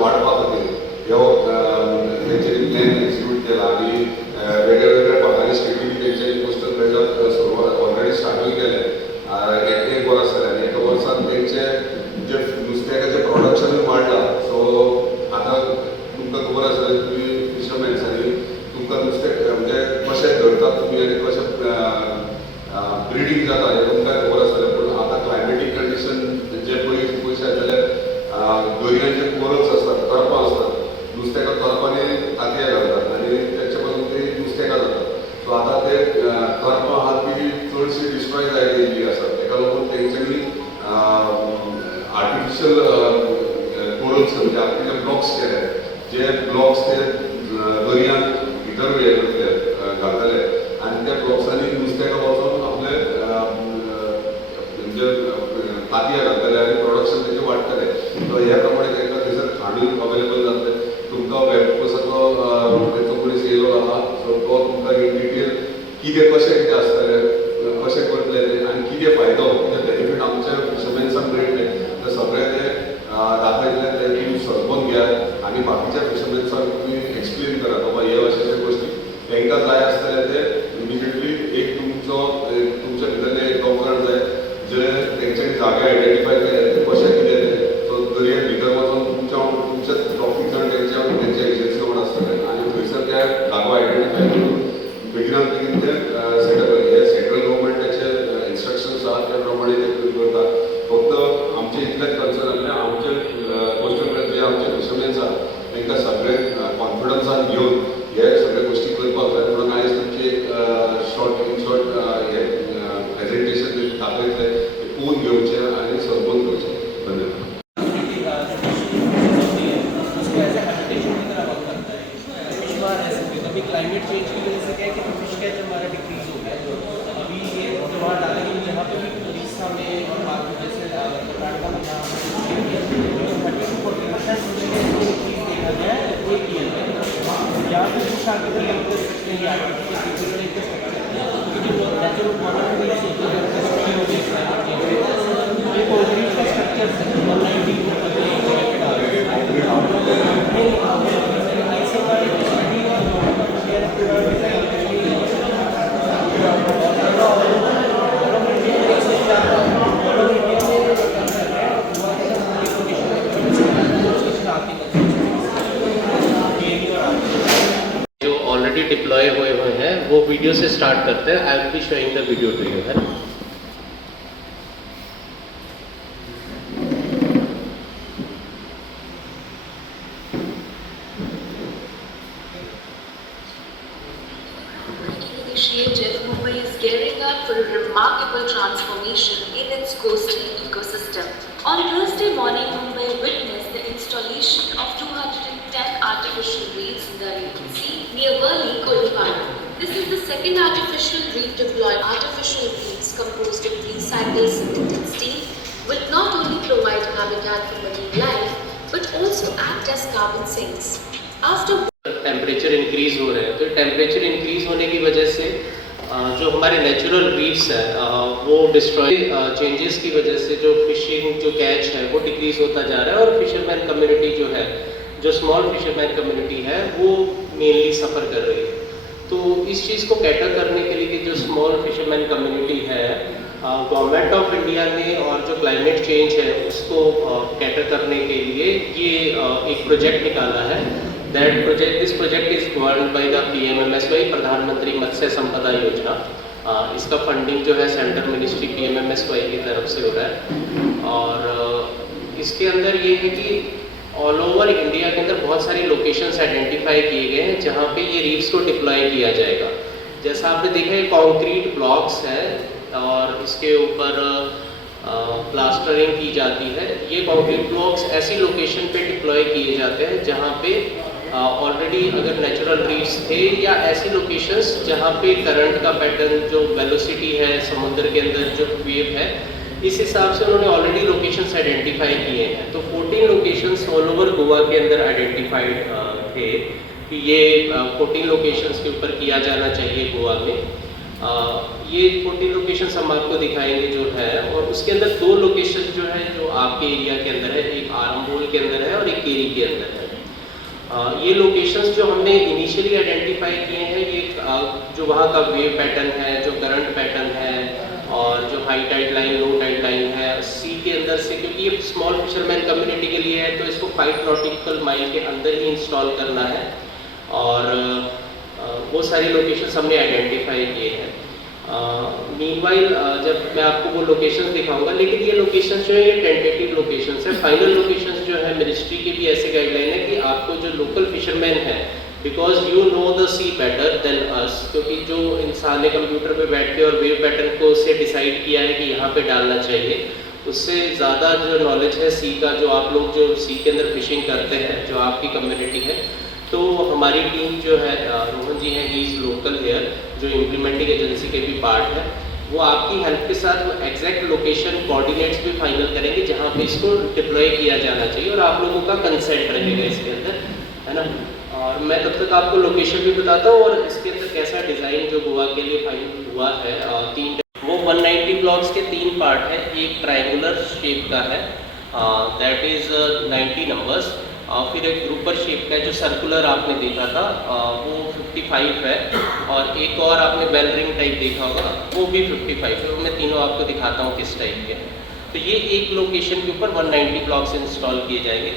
वाडपा खातीर ह्यो तेंच्यांनी प्लॅन एक्झिक्यूट केला आनी वेगळ्या वेगळ्या भागांनी स्टेटींनी तेंच्यांनी कोस्टल बेल्टाक सुरवात ऑलरेडी स्टार्टूय केले एक वर्स जालें आनी एका वर्सान तेंचें जे नुस्त्याचें प्रोडक्शनूय वाडलां. सो आतां तुमकां खबर आसा तुमी फिशरमॅन्स आनी तुमकां नुस्तें म्हणजे कशें धरतात तुमी आनी कशें ब्रिडींग जाता हें तुमकां खबर आसतलें. पूण आतां क्लायमेटीक कंडिशन जे पयशे जाल्यार दर्यान जे कोरल्स आसतात करपां असतात नुस्तेकां करपांनी तांतयां घालतात आनी तेंचे पासून ती नुस्तेकां जातात. सो आतां ते करपां आहा ती चडशी डिस्ट्रॉय जायत येयल्ली आसात. तेका लागून तेंच्यांनी आर्टिफिशियल कोरल्स म्हणजे आर्टिफिशियल ब्लॉक्स केले जे ब्लॉक्स ते दर्यान भितर हे करतले घालतले आनी त्या ब्लॉक्सांनी नुस्तेकां वचून आपले म्हणजे तांतयां घालतले आनी प्रोडक्शन तेजें वाडटलें. सो ह्या प्रमाणे तांकां थंयसर खाणूय अवेलेबल जातलें. तुमकां वेबसाचो तेचो मनीस येयलो आहा सो तो तुमकां इन डिटेल कितें कशें कितें आसतलें कशें करतले तें आनी कितें फायदो कितें बेनिफीट आमच्या फिशरमॅन्सांक मेळटले तें सगळें तें दाखयतलें तें तुमी समजून घेयात आनी बाकीच्या फिशरमॅन्सांक तुमी एक्सप्लेन करात बाबा हे अशे गोश्टी तांकां जाय आसतले ते इमिजिएटली एक तुमच्या भितरलें एक डॉक्टर जाय जे तेंच्यांनी जागे आयडेंटिफाय केले ते कशें कितें तें. सो दर्या भितर वचून तुमचे ट्रॉफीक जाण तेंच्या एजन्सी वांगडा आसतले आनी थंयसर ते जागो आयडेंटिफाय करून बेगिनान बेगीन ते सेटअप हे सेंट्रल गव्हर्मेंटाचे इन्स्ट्रक्शन्स आहात त्या प्रमाणे ते करता. फक्त आमचे इतलेंच कन्सर्न आसलें आमचे कोस्टल बेल्ट जे आमचे फिशरमॅन्स आहात तांकां सगळे कॉन्फिडन्सान घेवन हे सगळे गोश्टी करपाक जाय. म्हणून आयज तुमची एक शॉर्ट हे प्रेजेंटेशन दाखयतले पळोवन घेवचें आनी समजून घेवचें. धन्यवाद. अभी क्लाइमेट चेंज की वजह से क्या है कि फिश कैच हमारा डिक्रीज हो गया. अभी ये जो वहाँ डालेंगे जहाँ पे भी उड़ीसा में और बाकी जैसे कर्नाटका में जहाँ 30 to 40% इंक्रीज देखा गया है एक ईयर में. यहाँ पे फिश आगे भी हम कर सकते हैं आर्टिफिशियल क्योंकि जो नेचुरल वाटर में ये कंक्रीट का स्ट्रक्चर 190 जो ऑलरेडी डिप्लॉय हुए हैं वो वीडियो से स्टार्ट करते हैं. I will be showing the video to you. है Mumbai is gearing up for a remarkable transformation in its coastal ecosystem. On Thursday morning, Mumbai witnessed the installation of 210 artificial reefs in the Arabian Sea near Worli, Kolkata. This is the second artificial reef deployed. Artificial reefs composed of recycled synthetic steel will not only provide habitat for marine life but also act as carbon sinks. After temperature increase हो रहे हैं तो temperature increase होने की वजह से जो हमारे natural reefs हैं वो डिस्ट्रॉय चेंजेस की वजह से जो फिशिंग जो कैच है वो डिक्रीज होता जा रहा है और फिशरमैन कम्युनिटी जो है जो स्मॉल फिशरमैन कम्युनिटी है वो मेनली सफ़र कर रही है. तो इस चीज़ को कैटर करने के लिए जो स्मॉल फिशरमैन कम्युनिटी है गवर्नमेंट ऑफ इंडिया ने और जो क्लाइमेट चेंज है उसको कैटर करने के लिए ये एक प्रोजेक्ट निकाला है. This project is governed by the PMMSY प्रधानमंत्री मत्स्य संपदा योजना. इसका फंडिंग जो है सेंट्रल मिनिस्ट्री PMMSY की तरफ से हो रहा है और इसके अंदर ये है कि ऑल ओवर इंडिया के अंदर बहुत सारी लोकेशंस आइडेंटिफाई किए गए हैं जहाँ पे ये रीफ्स को डिप्लॉय किया जाएगा. जैसा आपने देखा है कॉन्क्रीट ब्लॉक्स है और इसके ऊपर प्लास्टरिंग की जाती है. ये कॉन्क्रीट ब्लॉक्स ऐसी लोकेशन पे डिप्लॉय किए जाते हैं जहाँ पे ऑलरेडी अगर नेचुरल रीफ्स थे या ऐसी लोकेशंस जहाँ पे करंट का पैटर्न जो वेलोसिटी है समुद्र के अंदर जो वेव है इस हिसाब से उन्होंने ऑलरेडी लोकेशंस आइडेंटिफाई किए हैं. तो 14 लोकेशंस ऑल ओवर गोवा के अंदर आइडेंटिफाइड थे कि ये 14 लोकेशंस के ऊपर किया जाना चाहिए गोवा में. ये 14 लोकेशंस हम आपको दिखाएंगे जो है, और उसके अंदर 2 लोकेशन जो है जो आपके एरिया के अंदर है, एक आरंबोल के अंदर है और एक केरी के अंदर है। ये लोकेशंस जो हमने इनिशियली आइडेंटिफाई किए हैं, ये जो वहाँ का वेव पैटर्न है, जो करंट पैटर्न है, और जो high tide line low tide line है सी के अंदर से, क्योंकि ये स्मॉल फिशरमैन कम्युनिटी के लिए है तो इसको 5 नॉटिकल माइल के अंदर ही इंस्टॉल करना है, और वो सारी लोकेशंस हमने आइडेंटिफाई किए हैं। मीनवाइल जब मैं आपको वो लोकेशंस दिखाऊंगा, लेकिन ये लोकेशंस जो है ये टेंटेटिव लोकेशंस है। फाइनल लोकेशंस जो है मिनिस्ट्री की भी ऐसे गाइडलाइन है कि आपको जो लोकल फिशरमैन है, because you know the sea better than us, क्योंकि जो इंसान ने कंप्यूटर पे बैठ के और वेव पैटर्न को उससे डिसाइड किया है कि यहाँ पे डालना चाहिए, उससे ज़्यादा जो नॉलेज है सी का, जो आप लोग जो सी के अंदर फिशिंग करते हैं, जो आपकी कम्युनिटी है, तो हमारी टीम जो है, रोहन जी हैं, ही इज़ लोकल हेयर, जो इम्प्लीमेंटिंग एजेंसी के भी पार्ट है, वो आपकी हेल्प के साथ वो एग्जैक्ट लोकेशन कोऑर्डिनेट्स भी फाइनल करेंगे जहाँ पे इसको डिप्लॉय किया जाना चाहिए, और आप लोगों का कंसेंट रहेगा इसके अंदर, है ना। और मैं तब तक आपको लोकेशन भी बताता हूँ और इसके अंदर कैसा डिज़ाइन जो गोवा के लिए फाइनल हुआ है। 3 वो 190 ब्लॉक्स के 3 पार्ट है। एक ट्रायंगुलर शेप का है, दैट इज़ 90 नंबर्स, फिर एक ग्रुपर शेप का है जो सर्कुलर आपने देखा था, वो 55 है, और एक और आपने बेल रिंग टाइप देखा होगा, वो भी 55 है। मैं तीनों आपको दिखाता हूँ किस टाइप के हैं। तो ये एक लोकेशन के ऊपर 190 ब्लॉक्स इंस्टॉल किए जाएंगे,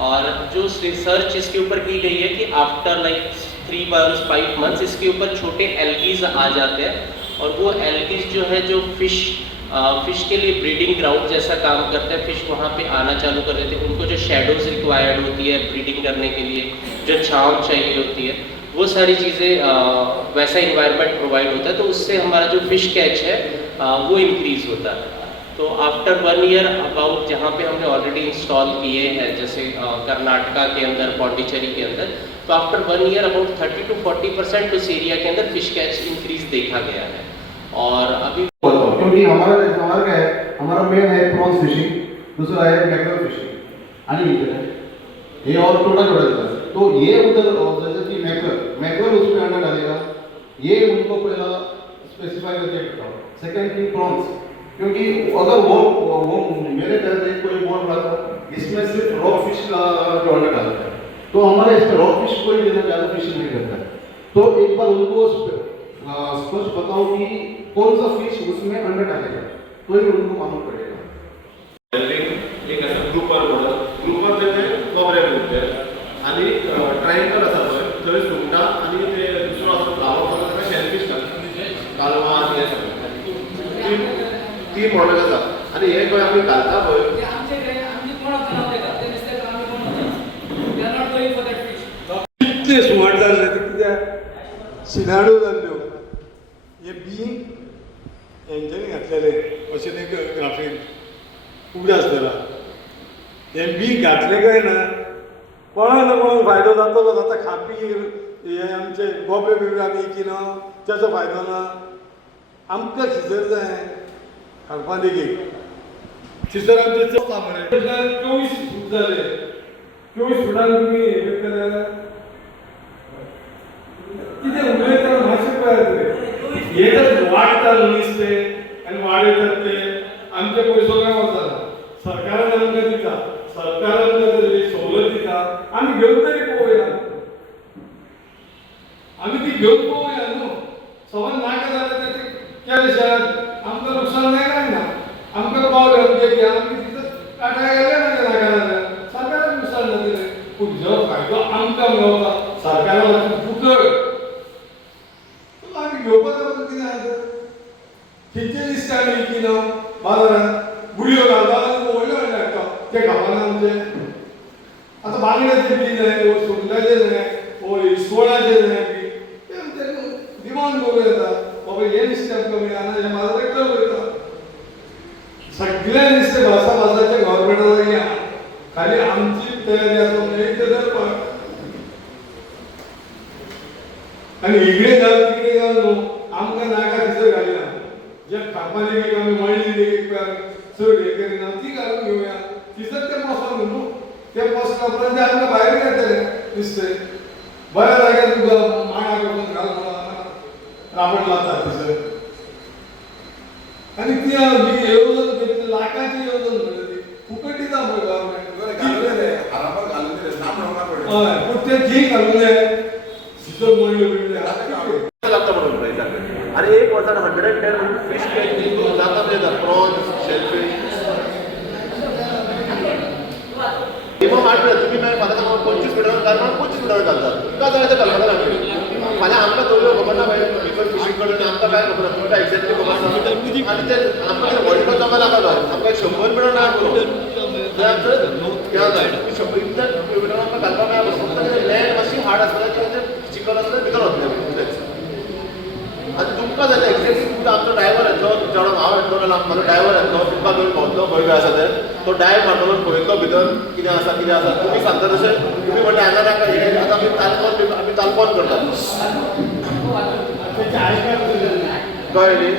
और जो रिसर्च इसके ऊपर की गई है कि आफ्टर लाइक 3 months 5 months इसके ऊपर छोटे एल्गीज आ जाते हैं, और वो एल्गीज जो है जो फिश के लिए ब्रीडिंग ग्राउंड जैसा काम करते हैं, फिश वहाँ पे आना चालू कर देते हैं। उनको जो शेडोज रिक्वायर्ड होती है ब्रीडिंग करने के लिए, जो छांव चाहिए होती है, वो सारी चीज़ें वैसा इन्वायरमेंट प्रोवाइड होता है, तो उससे हमारा जो फिश कैच है वो इंक्रीज होता है। तो आफ्टर 1 year अबाउट जहाँ पे हमने ऑलरेडी इंस्टॉल किए हैं, जैसे कर्नाटका के अंदर, पौंडीचेरी के अंदर, तो आफ्टर 1 year अबाउट 30 to 40% उस एरिया के अंदर फिश कैच इंक्रीज देखा गया है। और अभी क्योंकि हमारा क्या है, हमारा मेन है प्रॉन्स फिशिंग, दूसरा है मैकरल फिशिंग आणि ये और छोटा छोटा, तो ये उधर जैसे कि मैकरल उसमें अंडा डालेगा, ये उनको पहला स्पेसिफाई करके बताओ। सेकंड थिंग प्रॉन्स, क्योंकि अगर वो मेरे कहते हैं कोई बोल रहा था इसमें सिर्फ रॉ फिश का जो अंडा डालता है, तो हमारे इसमें रॉ फिश कोई देना ज़्यादा फिश नहीं करता है। तो एक बार उनको स्पष्ट बताओ कि कौन सा फिश उसमें अंडा डालेगा, तो ही उनको मालूम पड़ेगा। एक असं ग्रुपर तेथे कोबऱ्या उरते आणि ट्रायंगल आसा पळय थंय सुंगटां आणि ते दुसरो असो फ्लावर आसा ताका शेलफिश कालवां आनी हे सगळें तीन मॉडेल आसा, आणि हे खंय आमी घालता पळय कितले सुमार जाल्ले ते कित्याक शिनाड्यो जाल्ल्यो, हे बींग हेंच्यांनी घातलेले ओशनोग्राफीन उगडास आसतला, हे बींग घातले काय ना कोणाक ना कोणाक फायदो जातलो, जाता खापीर हे आमचे बोबे बिबे आमी इकिना त्याचो फायदो ना, आमकां खिचर जाय हाडपा देखीक खिचर आमचे चलता मरे 24 फूट जाले, 24 फुटांक तुमी हे करतले कितें उलयतना मातशें पळयात रे, हे तर वाडटा नुस्तें आनी वाडयतात ते आमचे पयसो काय वता, सरकारान आमकां दिता, सरकारान आमकां सवलत दिता, आमी घेवन तरी पळोवया, आमी ती घेवन पळोवया न्हू, सवाल नाका जाल्यार ते केले शेत आमकां नुकसान नाही काय ना, आमकां पावले आमचे की आमी तिथं काटाय गेले ना नाका जाल्यार सरकाराक नुकसान जातलें, पूण जो फायदो आमकां मेळटा सरकाराक फुकट आमी घेवपाक लागून कितें आसा खिचे दिसता आमी विकिना बाजारांत बुडयो घालता आनी व्हडल्यो हाडटा ते खावपाना आमचे, आतां बांगड्याचे बी जाय, वो सुंगटाचे जाय, वो इसवणाचे जाय बी, ते आमचे डिमांड करूं येता, बाबा हे नुस्तें आमकां मेळना, हे बाजाराक चड वयता, सगळ्या नुस्तें भासाचे गव्हर्मेंटा लागीं आहा, खाली आमची तयारी आसा मेळटा तें धरपाक, आनी इकडे घाल तिकडे घाल न्हू, आमकां नाका दिसर घालिना, जे खावपा देखीक आमी मळणी देखीक चड हे करिना ती घालून घेवया, तिसर ते मसाल न्हू, ते मसाला पर्यंत आमकां भायर येतले नुस्तें, बऱ्या जाग्यार तुका मांडाक वचून घाल म्हणून राबण लाता थंयसर. मी येऊन घेतले लाखाची येऊन म्हणजे फुकट दिता पळय गव्हर्नमेंट हय पूण ते जी घालूले भितर मोडले बिडले लागता म्हणून प्रायसाक आणि एक वर्सान 110 फिश कॅच जाता येता प्रॉन्स शेलफिश मिनिमम 8 वेळा तुम्ही मागीर फाल्यां 25 मिनटां घालता 25 मिनटां घालतात तुका जाय ते घालपाक लागले फाल्यां आमकां दोल्यो खबर ना भाई भितर फिशींग करून आमकां काय खबर ना तुमकां एक्झॅक्टली खबर ना आनी ते आमकां वॉल्टो जमा लागलो आमकां 100 मिनटां ना करूं त्या जाय 100 मिनटां आमकां घालपाक मेळना फक्त लँड मातशी हार्ड आसता ते चिकन आसता भितर वतले आनी तुमकां जाय एक्झॅक्टली तुमकां आमचो ड्रायव्हर येतलो तुमच्या वांगडा हांव येतलो नाल्यार म्हाजो ड्रायव्हर येतलो तुमकां घेवन भोंवतलो खंय खंय आसा ते तो डायव मारतलो पळयतलो भितर कितें आसा तुमी सांगता तशें तुमी म्हणटा हांगा नाका हे आतां आमी तालपण करतात कळ्ळें न्ही